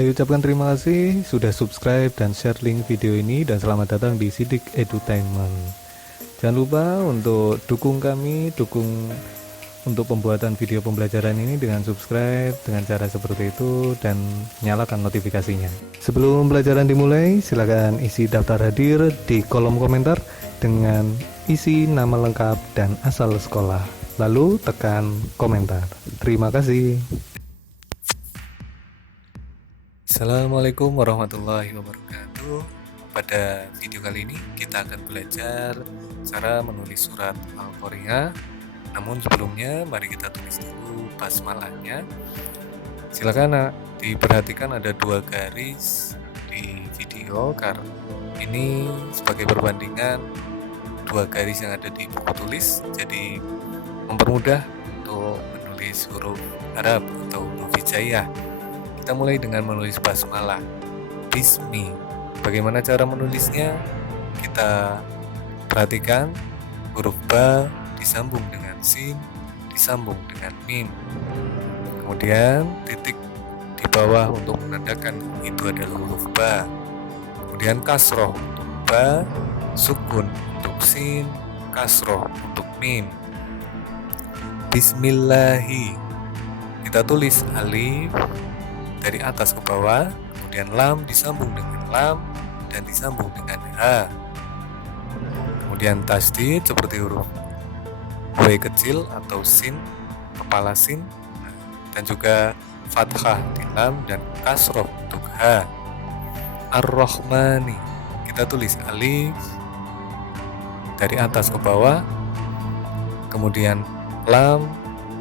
Saya ucapkan terima kasih sudah subscribe dan share link video ini, dan selamat datang di Sidik Edutainment. Jangan lupa untuk dukung kami, untuk pembuatan video pembelajaran ini dengan subscribe dengan cara seperti itu dan nyalakan notifikasinya. Sebelum pelajaran dimulai, silakan isi daftar hadir di kolom komentar dengan isi nama lengkap dan asal sekolah. Lalu tekan komentar. Terima kasih. Assalamualaikum warahmatullahi wabarakatuh. Pada video kali ini kita akan belajar cara menulis surat Al-Qari'ah. Namun sebelumnya mari kita tulis dulu basmalahnya. Silakan diperhatikan ada 2 garis di video karena ini sebagai perbandingan 2 garis yang ada di buku tulis, jadi mempermudah untuk menulis huruf Arab atau huruf hijaiyah. Kita mulai dengan menulis basmalah. Bismi. Bagaimana cara menulisnya? Kita perhatikan huruf ba disambung dengan sin, disambung dengan mim. Kemudian titik di bawah untuk menandakan itu adalah huruf ba. Kemudian kasroh untuk ba, sukun untuk sin, kasroh untuk mim. Bismillahi. Kita tulis alif dari atas ke bawah, kemudian lam disambung dengan lam dan disambung dengan ha. Kemudian tasdid seperti huruf W kecil atau sin, kepala sin, dan juga fathah di lam dan kasroh untuk ha. Ar-Rahmani. Kita tulis alif dari atas ke bawah, kemudian lam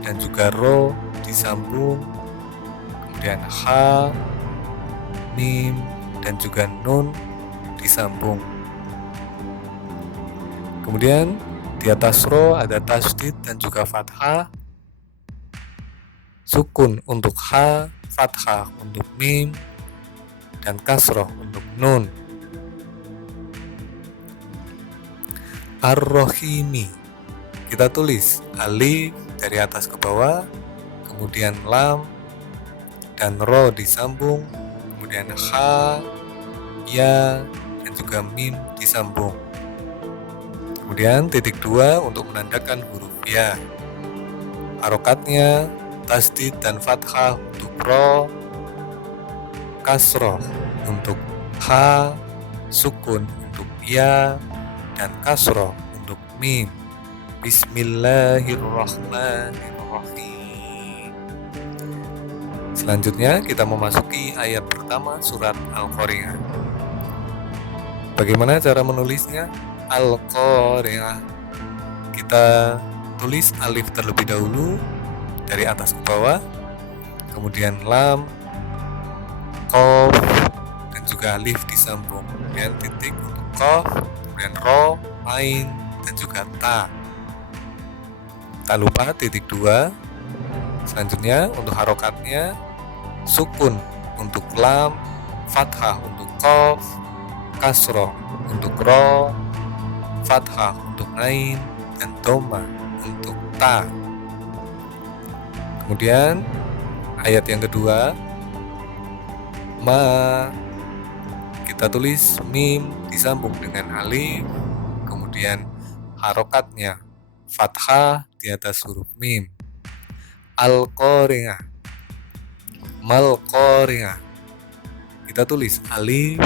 dan juga ro disambung, kemudian ha, mim, dan juga nun disambung. Kemudian di atas ro ada tasdid dan juga fathah, sukun untuk ha, fathah untuk mim, dan kasroh untuk nun. Ar-Rahimi. Kita tulis alif dari atas ke bawah, kemudian lam dan ro disambung, kemudian ha, ya, dan juga mim disambung. Kemudian titik 2 untuk menandakan huruf ya. Harokatnya tasdid dan fathah untuk ro, kasroh untuk ha, sukun untuk ya, dan kasroh untuk mim. Bismillahirrahmanirrahim. Selanjutnya kita memasuki ayat pertama surat Al-Qari'ah. Bagaimana cara menulisnya? Al-Qari'ah. Kita tulis alif terlebih dahulu dari atas ke bawah, kemudian lam, qaf, dan juga alif disambung, kemudian titik untuk qaf, kemudian ro, ain, dan juga ta. Tak lupa titik 2. Selanjutnya untuk harokatnya, sukun untuk lam, fathah untuk qaf, kasroh untuk ro, fathah untuk ain, dan dhamma untuk ta. Kemudian ayat yang kedua, ma. Kita tulis mim disambung dengan alif, kemudian harokatnya fathah di atas huruf mim. Al-Qari'ah. Mal-Qari'ah. Kita tulis alif,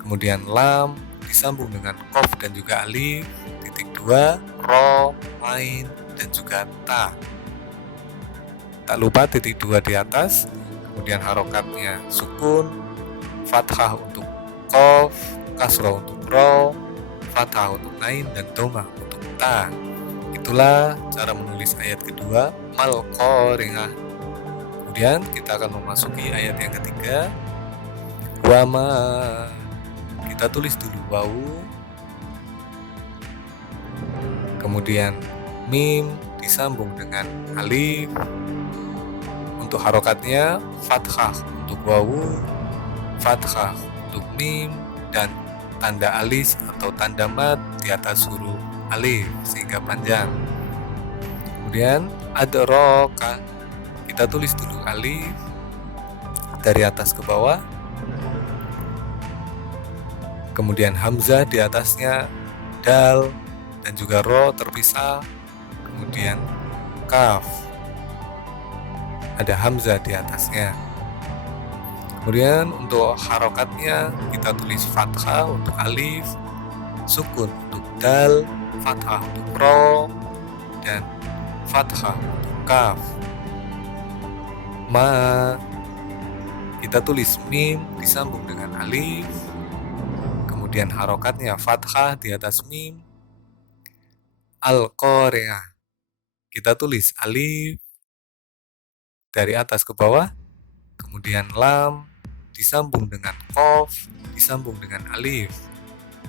kemudian lam disambung dengan qaf dan juga alif, titik 2, ro, ain, dan juga ta. Tak lupa titik 2 di atas, kemudian harokatnya sukun, fathah untuk qaf, kasroh untuk ro, fathah untuk ain, dan dhamma untuk ta. Itulah cara menulis ayat kedua, Mal-Qari'ah. Kemudian kita akan memasuki ayat yang ketiga, wama. Kita tulis dulu wawu, kemudian mim disambung dengan alif. Untuk harokatnya fathah untuk wawu, fathah untuk mim, dan tanda alis atau tanda mat di atas huruf alif sehingga panjang. Kemudian adraka. Kita tulis dulu alif, dari atas ke bawah, kemudian hamzah di atasnya, dal dan juga ro terpisah, kemudian kaf, ada hamzah di atasnya. Kemudian untuk harokatnya kita tulis fathah untuk alif, sukun untuk dal, fathah untuk ro, dan fathah untuk kaf. Ma, kita tulis mim disambung dengan alif, kemudian harokatnya fathah di atas mim. Al-Qari'ah, kita tulis alif dari atas ke bawah, kemudian lam disambung dengan qaf, disambung dengan alif,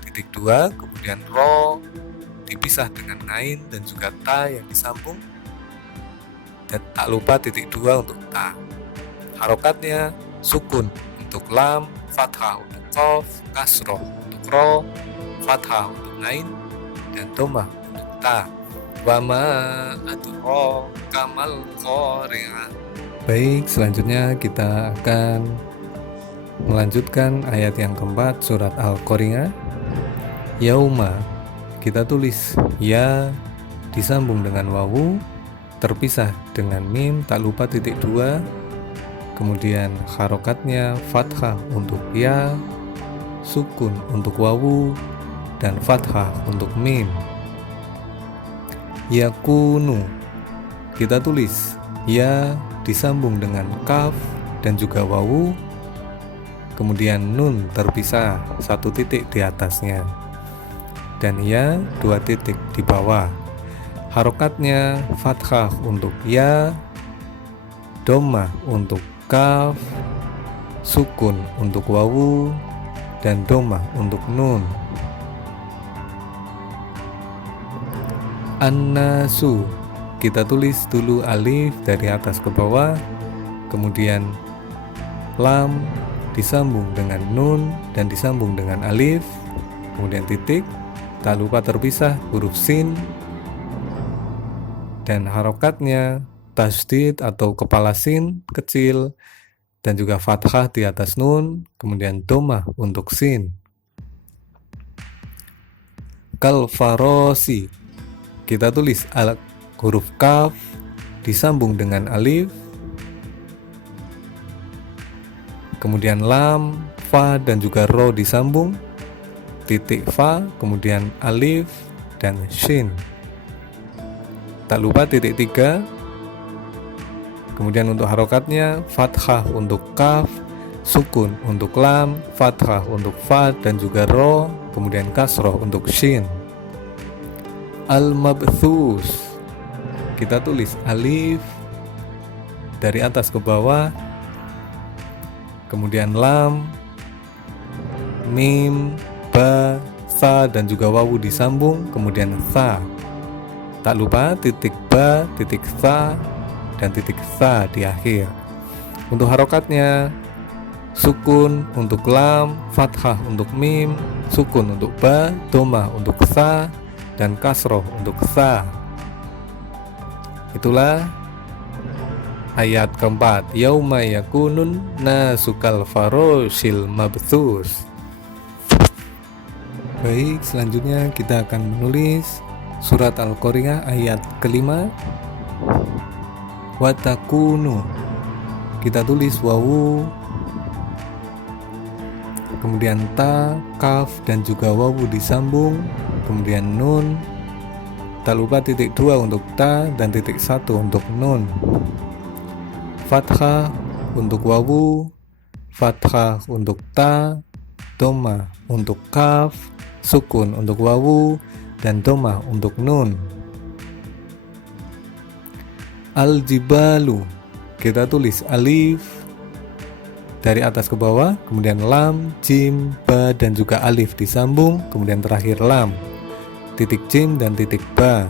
titik 2, kemudian ro dipisah dengan ngain dan juga ta yang disambung, dan tak lupa titik 2 untuk ta. Harokatnya sukun untuk lam, fathah untuk qaf, kasroh untuk ro, fathah untuk ngain, dan dhammah untuk ta. Wa ma adraka kamal qari'ah. Baik, selanjutnya kita akan melanjutkan ayat yang keempat surat Al-Qari'ah. Yauma, kita tulis ya disambung dengan wawu, terpisah dengan mim, tak lupa titik 2, kemudian harokatnya fathah untuk ya, sukun untuk wawu, dan fathah untuk mim. Yakunu, kita tulis ya disambung dengan kaf dan juga wawu, kemudian nun terpisah 1 titik di atasnya, dan ya 2 titik di bawah. Harokatnya fathah untuk ya, dhammah untuk kaf, sukun untuk wawu, dan dhammah untuk nun. An-nasu, kita tulis dulu alif dari atas ke bawah, kemudian lam disambung dengan nun dan disambung dengan alif, kemudian titik, tak lupa terpisah huruf sin, dan harokatnya tasdid atau kepala sin kecil, dan juga fathah di atas nun, kemudian dhammah untuk sin. Kal farosi, kita tulis huruf kaf disambung dengan alif, kemudian lam, fa dan juga ro disambung, titik fa, kemudian alif dan shin. Tak lupa titik 3. Kemudian untuk harokatnya fathah untuk kaf, sukun untuk lam, fathah untuk fa dan juga ro, kemudian kasroh untuk shin. Al-mabthus, kita tulis alif dari atas ke bawah, kemudian lam, mim, ba, sa dan juga wawu disambung, kemudian sa. Tak lupa titik ba, titik sa, dan titik sa di akhir. Untuk harokatnya sukun untuk lam, fathah untuk mim, sukun untuk ba, dhammah untuk sa, dan kasroh untuk sa. Itulah ayat keempat, yauma yakunun nasukal faroshil mabthus. Baik, selanjutnya kita akan menulis surat Al-Qari'ah ayat kelima. Watakunu, kita tulis wawu, kemudian ta, kaf dan juga wawu disambung, kemudian nun, tak lupa titik 2 untuk ta dan titik 1 untuk nun. Fathah untuk wawu, fathah untuk ta, dhammah untuk kaf, sukun untuk wawu, dan dhammah untuk nun. Al-jibalu, kita tulis alif dari atas ke bawah, kemudian lam, jim, ba dan juga alif disambung, kemudian terakhir lam, titik jim dan titik ba.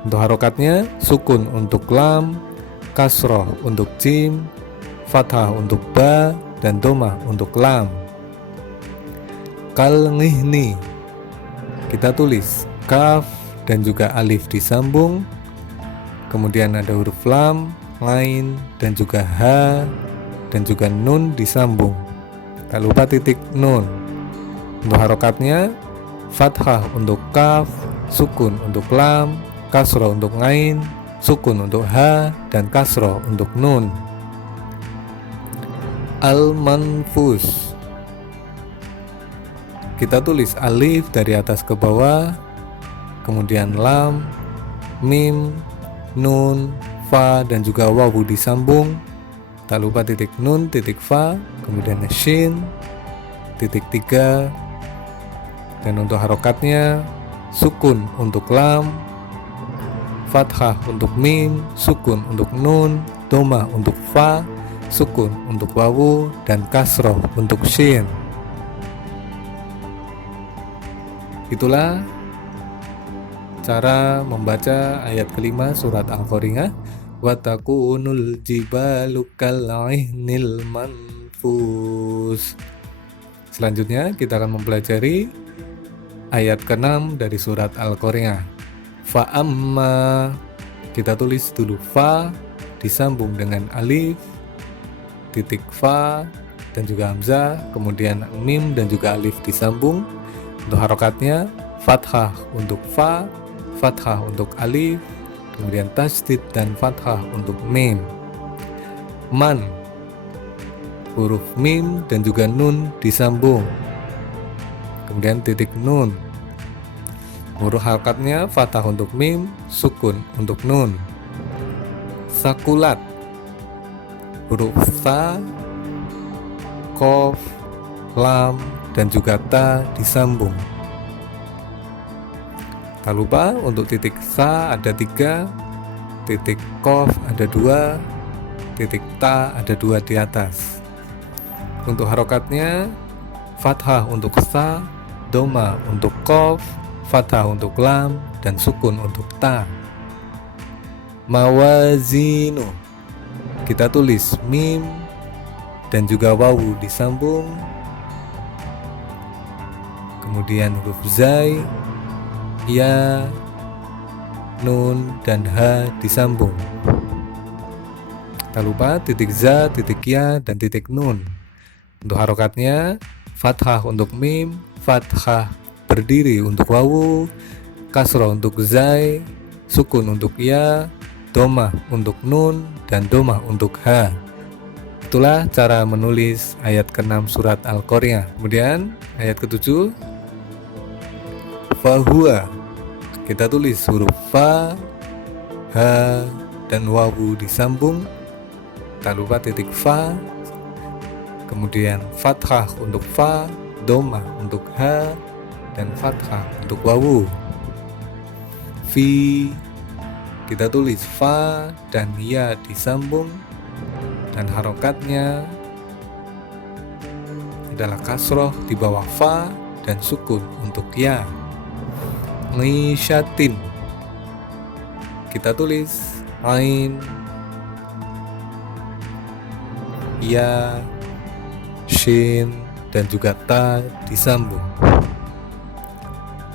Untuk harokatnya sukun untuk lam, kasroh untuk jim, fathah untuk ba, dan dhammah untuk lam. Kal ngihni, kita tulis kaf dan juga alif disambung, kemudian ada huruf lam, lain dan juga ha, dan juga nun disambung. Tak lupa titik nun. Untuk harokatnya, fathah untuk kaf, sukun untuk lam, kasroh untuk ngain, sukun untuk ha, dan kasroh untuk nun. Al-manfus, kita tulis alif dari atas ke bawah, kemudian lam, mim, nun, fa, dan juga wawu disambung. Tak lupa titik nun, titik fa, kemudian shin, titik 3. Dan untuk harokatnya, sukun untuk lam, fathah untuk mim, sukun untuk nun, domah untuk fa, sukun untuk wawu, dan kasroh untuk shin. Itulah cara membaca ayat kelima surat Al-Qari'ah. Wa takunul jibalu kal'ihnil manfus. Selanjutnya kita akan mempelajari ayat ke-6 dari surat Al-Qari'ah. Fa'amma, kita tulis dulu fa disambung dengan alif, titik fa dan juga hamzah, kemudian mim dan juga alif disambung. Untuk harokatnya, fathah untuk fa, fathah untuk alif, kemudian tasdid dan fathah untuk mim. Man, huruf mim dan juga nun disambung, kemudian titik nun. Huruf harokatnya fathah untuk mim, sukun untuk nun. Sakulat, huruf sa, kof, lam, dan juga ta disambung. Tak lupa untuk titik sa ada 3, titik kof ada 2, titik ta ada 2 di atas. Untuk harokatnya, fathah untuk sa, doma untuk kof, fathah untuk lam, dan sukun untuk ta. Mawazinu, kita tulis mim dan juga wawu disambung, kemudian huruf zai, ya, nun, dan ha disambung. Tak lupa titik za, titik ya, dan titik nun. Untuk harokatnya, fathah untuk mim, fathah berdiri untuk wawu, kasroh untuk zai, sukun untuk ya, domah untuk nun, dan domah untuk ha. Itulah cara menulis ayat ke-6 surat Al-Qari'ah. Kemudian ayat ke-7, fahuwa, kita tulis huruf fa, ha, dan wawu disambung. Tak lupa titik fa, kemudian fathah untuk fa, domah untuk ha, dan fathah untuk wawu. Fi, kita tulis fa dan ya disambung, dan harokatnya adalah kasroh di bawah fa dan sukun untuk ya. Nisyatin, kita tulis ain, ya, shin, dan juga ta disambung.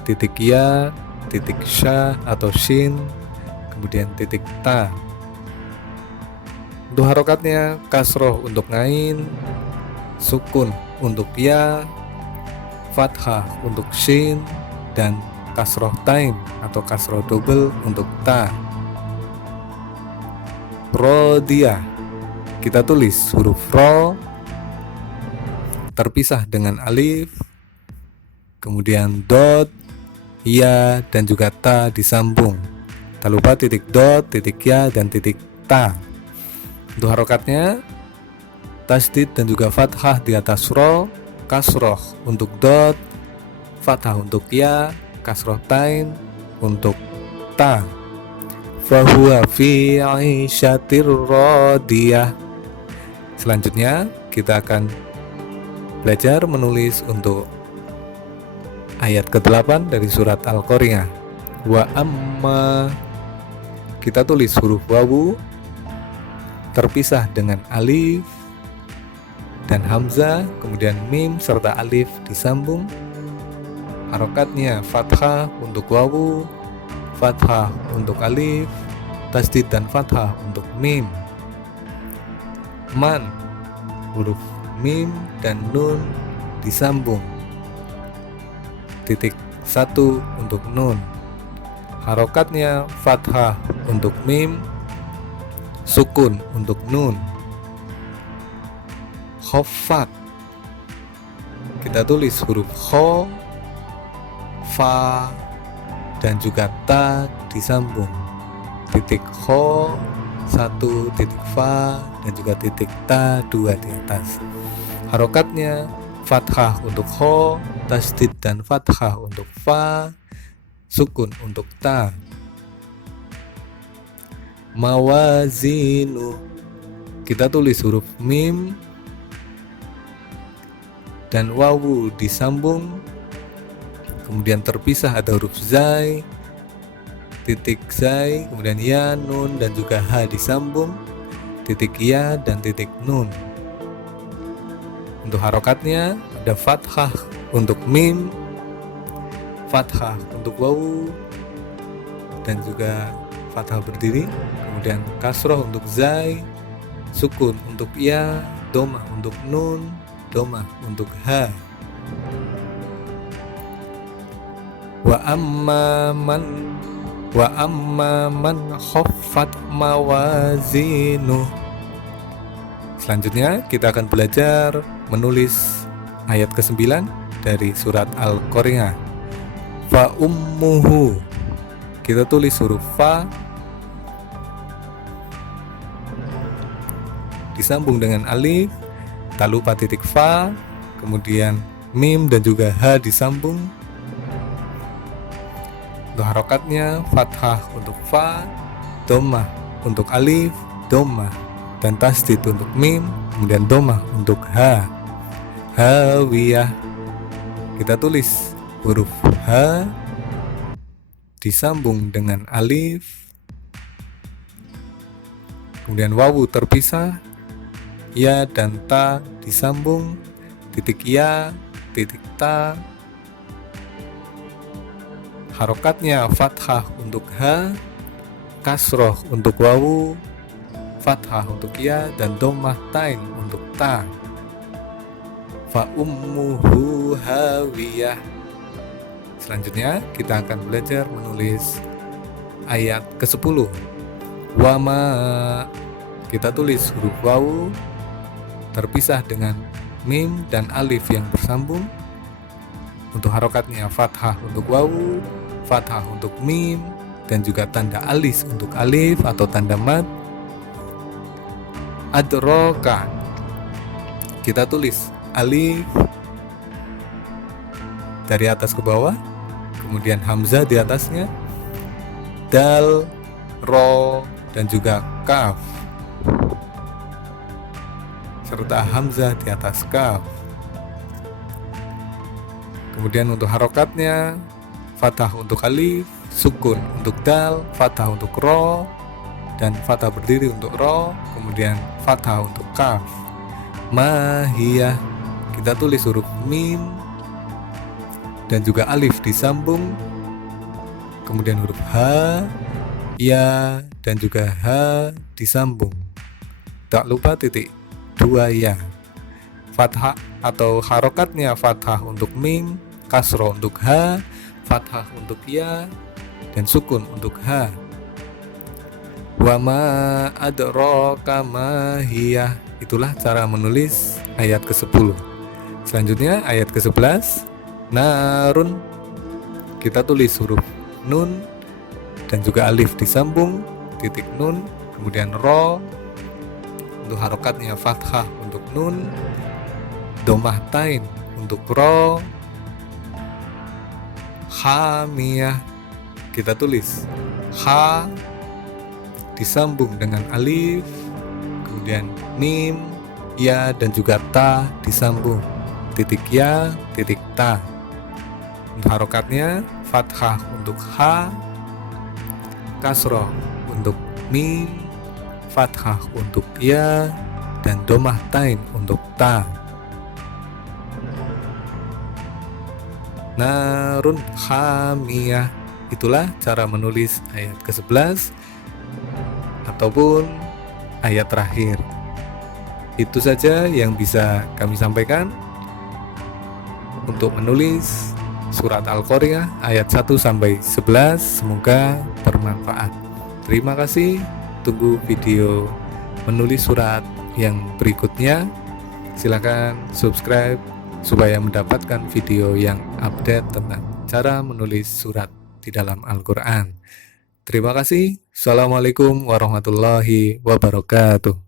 Titik ya, titik sya atau shin, kemudian titik ta. Untuk harokatnya, kasroh untuk ngain, sukun untuk ya, fathah untuk shin, dan kasroh tain atau kasroh double untuk ta. Rodiyah, kita tulis huruf ro terpisah dengan alif, kemudian dot, ya, dan juga ta disambung. Tak lupa titik dot, titik ya, dan titik ta. Untuk harokatnya, tasdid dan juga fathah di atas ro, kasroh untuk dot, fathah untuk ya, kasroh tain untuk ta. Fahuwa fi 'aisyatir radiyah. Selanjutnya kita akan belajar menulis untuk ayat ke-8 dari surat Al-Qari'ah. Wa amma, kita tulis huruf wawu terpisah dengan alif dan hamzah, kemudian mim serta alif disambung. Harokatnya fathah untuk wawu, fathah untuk alif, tasdid dan fathah untuk mim. Man, huruf mim dan nun disambung. Titik 1 untuk nun. Harokatnya fathah untuk mim, sukun untuk nun. Khofat, kita tulis huruf kho, fa, dan juga ta disambung. Titik kho 1, titik fa, dan juga titik ta 2 di atas. Harokatnya fathah untuk kho, tasdid dan fathah untuk fa, sukun untuk ta. Mawazinu, kita tulis huruf mim dan wawu disambung, kemudian terpisah ada huruf zai, titik zai, kemudian ya, nun, dan juga ha disambung, titik ya dan titik nun. Untuk harokatnya ada fathah untuk mim, fathah untuk wawu, dan juga fathah berdiri, kemudian kasroh untuk zai, sukun untuk ya, domah untuk nun, domah untuk ha. Wa amma man khaffat mawazinu. Selanjutnya kita akan belajar menulis ayat ke-9 dari surat Al-Qari'ah. Fa ummuhu, kita tulis huruf fa disambung dengan alif, tak lupa titik fa, kemudian mim dan juga ha disambung. Untuk harokatnya fathah untuk fa, domah untuk alif, domah, dan tasdid untuk mim, kemudian domah untuk ha. Hawiyah, kita tulis huruf ha disambung dengan alif, kemudian wawu terpisah, ya dan ta disambung, titik ya, titik ta. Harokatnya fathah untuk ha, kasroh untuk wawu, fathah untuk ya, dan domah tain untuk ta. Fa ummuhu hawiyah. Selanjutnya kita akan belajar menulis ayat ke-10. Wama, kita tulis huruf wawu terpisah dengan mim dan alif yang bersambung. Untuk harokatnya fathah untuk wawu, fathah untuk mim, dan juga tanda alis untuk alif atau tanda mad. Adroka, kita tulis alif dari atas ke bawah, kemudian hamzah di atasnya, dal, ro, dan juga kaf, serta hamzah di atas kaf. Kemudian untuk harokatnya fathah untuk alif, sukun untuk dal, fathah untuk ro, dan fathah berdiri untuk ro, kemudian fathah untuk kaf. Mahiyah, kita tulis huruf mim dan juga alif disambung, kemudian huruf ha, ya, dan juga ha disambung. Tak lupa titik 2 ya. Fathah atau harokatnya fathah untuk mim, kasroh untuk ha, fathah untuk ya, dan sukun untuk ha. Wa ma adraka ma hiya. Itulah cara menulis ayat ke-10. Selanjutnya ayat ke-11. Narun, kita tulis huruf nun dan juga alif disambung, titik nun, kemudian ro. Untuk harokatnya fathah untuk nun, domah tain untuk ro. Hamiyah, kita tulis ha disambung dengan alif, kemudian mim, ya, dan juga ta disambung, titik ya, titik ta. Untuk harokatnya fathah untuk ha, kasroh untuk mim, fathah untuk ya, dan domah tain untuk ta. Narun hamiyah. Itulah cara menulis ayat ke-11 ataupun ayat terakhir. Itu saja yang bisa kami sampaikan untuk menulis surat Al-Qari'ah ayat 1 sampai 11. Semoga bermanfaat. Terima kasih. Tunggu video menulis surat yang berikutnya. Silakan subscribe supaya mendapatkan video yang update tentang cara menulis surat di dalam Al-Quran. Terima kasih. Assalamualaikum warahmatullahi wabarakatuh.